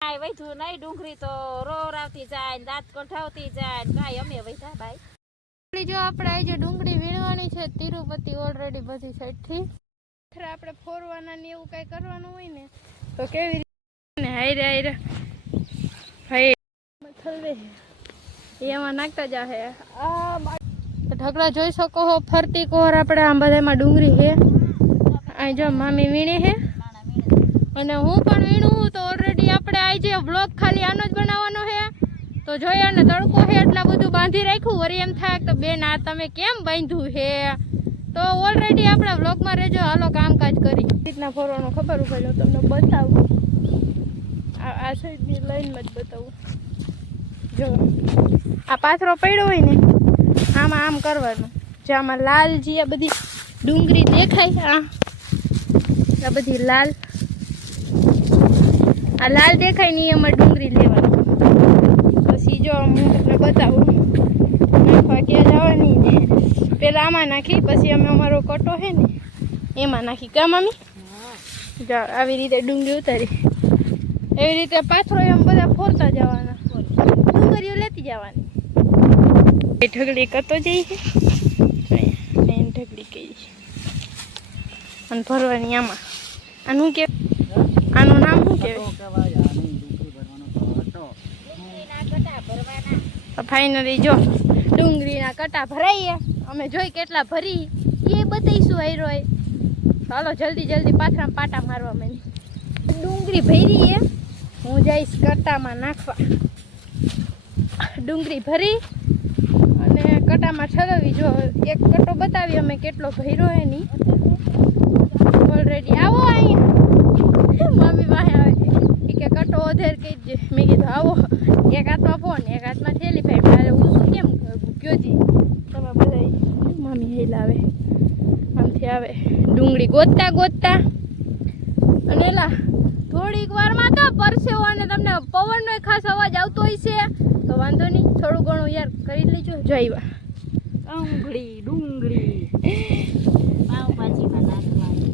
કાંઈ વૈધું નહીં, ડુંગળી તો રોવરાવતી જાય, દાંત કઢાવતી જાય, કાંઈ અમે વૈધા ભાઈ. જો આપણે આજે ડુંગળી વીણવાની છે તિરુપતિ ઓલરેડી બધી સાઈડથી. આપણે ફોરવાના ને એવું કઈ કરવાનું હોય ને તો કેવી રીતે હાઈરે હાઈરે ભાઈ એમાં નાખતા જાહે. ઢગલા જોઈ શકો હો ફરતી કોર આપણે આમ બધામાં ડુંગળી છે. અહીં જો મામી વીણે છે અને હું પણ વીણું. તો ઓલરેડી આપણે આજે બ્લોગ ખાલી આનો જ બનાવવાનો છે. તો જોઈએ ને તડકો છે એટલા બધું બાંધી રાખ્યું. વળી એમ થાય તો બેન આ તમે કેમ બાંધ્યું છે. તો ઓલરેડી આપણે વ્લોગમાં રહેજો. હાલો કામકાજ કરી રીતના ફરવાનું ખબર પડે તમને બતાવું. આ સાઈડની લાઈનમાં જ બતાવું. જો આ પાથરો પડ્યો હોય ને આમાં આમ કરવાનું. જે આમાં લાલ જે આ બધી ડુંગળી દેખાય આ બધી લાલ દેખાય ને એમાં ડુંગળી લેવાની. પછી જો હું તમને બતાવું નાખવા ક્યાં જવાની ને પેલા આમાં નાખી પછી અમે અમારો કટો છે ને એમાં નાખી. કા મમ્મી જો આવી રીતે ડુંગળી ઉતારી એવી રીતે પાથરો એમ બધા ફોરતા જવાના. ડુંગળીઓ લેતી જવાની. એ ઢગલી કતો જઈ છે એને ઢગલી કહી છે અને ભરવાની આમાં. આનું કે આનું નામ શું કહેવાય? ફાઇનલી જો ડુંગળીના કટા ભરાઈએ. અમે જોઈ કેટલા ભરી એ બતાવીશું. આયરો ચાલો જલ્દી પાથરામાં પાટા મારવા મને. ડુંગળી ભરી એ હું જઈશ કટામાં નાખવા. ડુંગળી ભરી અને કટામાં ઠરવી. જો એક કટો બતાવી અમે કેટલો ભર્યો હે ની ઓલરેડી. આવો અહીંયા મમ્મી વાહે આવે કે કટો ઓધેર કહી દે. મેં કીધું આવો. એક હાથમાં ફોન એક હાથમાં થેલી ભાઈ મારે હું શું કેમ ગયો જી તમે બધા મમ્મી હેલા આવે આમથી આવે ડુંગળી ગોતતા અને એલા થોડીક વારમાં તો પરસેવો અને તમને પવનનો ખાસ અવાજ આવતો હોય છે. તો વાંધો નહીં થોડું ઘણું યાર કરી લેજો. જઈવા ડુંગળી પાવભાજીમાં નાખવાની.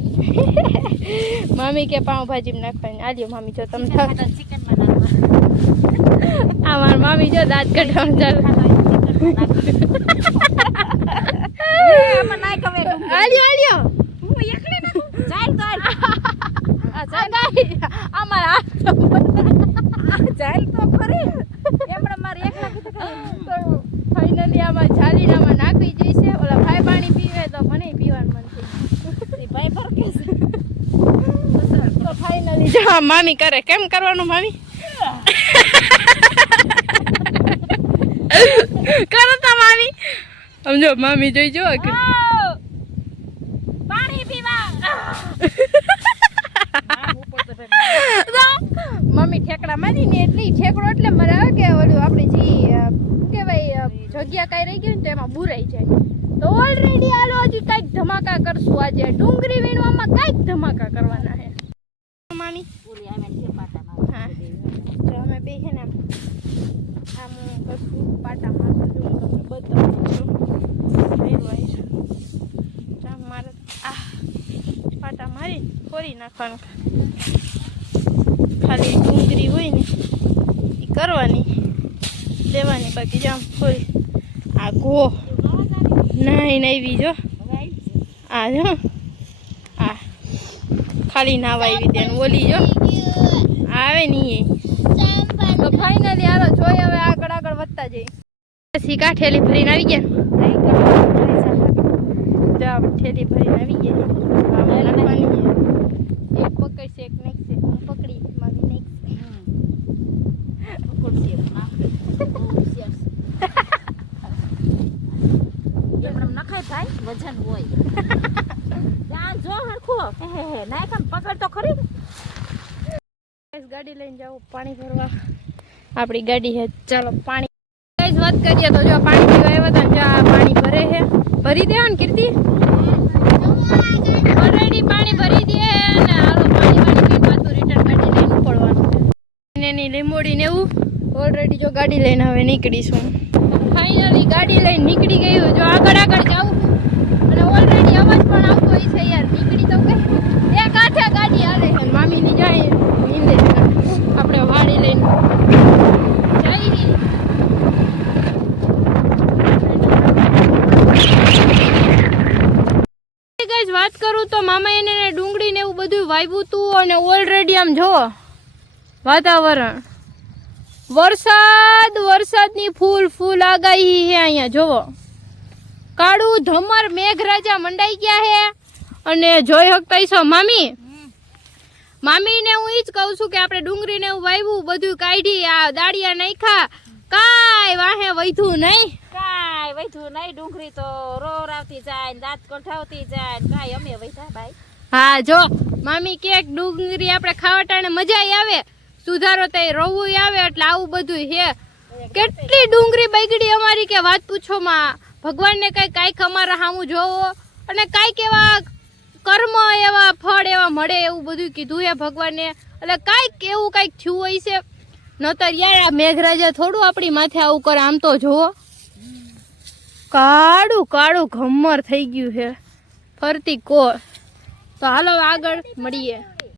મમ્મી કે પાવભાજીમાં નાખવાની. આલ્યો મમ્મી જો તમે ચિકનમાં નાખવાની. આ મારી મમ્મી જો દાંત કઢાવવાનું ચાલે. આલ્યો હું એકલી નાખું. ચાલ અમારા ચાલ તો ખરી. એમણે મારે એકલા કીધું. ફાઇનલી આમાં જાલીનામાં નાખવી જોઈશે. ઓલા ભાઈ પાણી પીવે તો મને પીવાનું મન થઈ. ભાઈ પર કે તો ફાઇનલી જો મામી કરે. કેમ કરવાનું મામી? કરો તો મામી. સમજો મામી જોઈ જો પાણી પીવા. મમ્મી ઠેકડા મારી ને એટલી ઠેકડો એટલે મારે આવે કે ઓલું આપણે જે કેવાય જગ્યા કઈ રહી ગઈ ને તો એમાં બુરાઈ જાય. તો ઓલરેડી આલો હજી કઈક ધમાકા કરશું આજે. ડુંગળી વીણવામાં કઈક ધમાકા કરવાના છે મામી. પૂરી આવે છે પાટામાં. હા જો અમે બે છે ને આમ કરશું પાટા મારશું. જો હું તમને બતાવું છું. મારે પાટા મારી ફોરી નાખવાનું. ખાલી ડુંગળી હોય ને એ કરવાની લેવાની. બાકી જામ ફોરી આ ઘો નહીં આવી જો આ જો આ ખાલી નાવા આવી ત્યાં ઓલી જો આવે નહીં. તો ફાઇનલી હાલો જોઈએ હવે આગળ વધતા જઈએ. પછી કાઠેલી ભરીને આવી ગયા. જો આપણે ઠેલી ભરીને આવી ગયા. નાખવાની એક પકડશે એક નાખશે. હું પકડી મારી નાખશે. નખાય ભાઈ વજન હોય. ત્યાં જો હરખું નાખ પકડ તો ખરી. ગાડી લઈને જાવ પાણી ભરવા. આપણી ગાડી છે. ચાલો પાણી વાત કરીએ તો જો પાણી પીવા આવ્યા હતા. જો આ પાણી ભરે છે. ભરી દેવા ને કીર્તિ ઓલરેડી પાણી ભરી દે ને હાલો પાણી પીને પાછું રિટર્ન ગાડી લઈને પડવાનું છે. એની લીંબોડી ને એવું ઓલરેડી જો ગાડી લઈને હવે નીકળીશું. ફાઇનલી ગાડી લઈને નીકળી ગયું. જો આગળ જાવું અને ઓલરેડી અવાજ પણ આવતો હોય છે યાર. નીકળી તો ગઈ. એક હાથે ગાડી હાલે છે. મામીની જાય હિંદે આપણે વાડી લઈને જઈ. ગાઈસ વાત કરું તો મામા એને ડુંગળી ને એવું બધું વાવ્યું તું અને ઓલરેડી આમ જો વાતાવરણ વરસાદની ફૂલ આગાહી હે. અહીંયા જોવો કાળું ધમર મેઘરાજા મંડાઈ ગયા હે. અને જોઈ શકતા છો મામીને હું ઈ જ કહું છું કે આપણે ડુંગળી ને એવું વાવ્યું બધું કાઢી આ દાળિયા નાખ્યા કાંઈ વાહે વૈધું નહીં. કાંઈ વૈધું નહીં. ડુંગળી તો રોવરાવતી જાય ને દાંત કઢાવતી જાય ને કાંઈ અમે વૈધા ભાઈ. હા જો મામી કે ડુંગળી આપણે ખાવા ટાણે મજા આવે સુધારો તો રોવું આવે એટલે આવું બધું હે. કેટલી ડુંગળી બગડી અમારી કે વાત પૂછો માં. ભગવાનને કાંઈક અમારા સામું જોવો અને કાંઈક એવા કર્મ એવા ફળ એવા મળે એવું બધું કીધું હે ભગવાને. એટલે કાંઈક એવું કાંઈક થયું હોય છે. નતર યાર આ મેઘરાજા થોડું આપણી માથે આવું કરે. આમ તો જોવો કાળું ઘમર થઈ ગયું છે ફરતી કોર. તો હાલો આગળ મળીએ.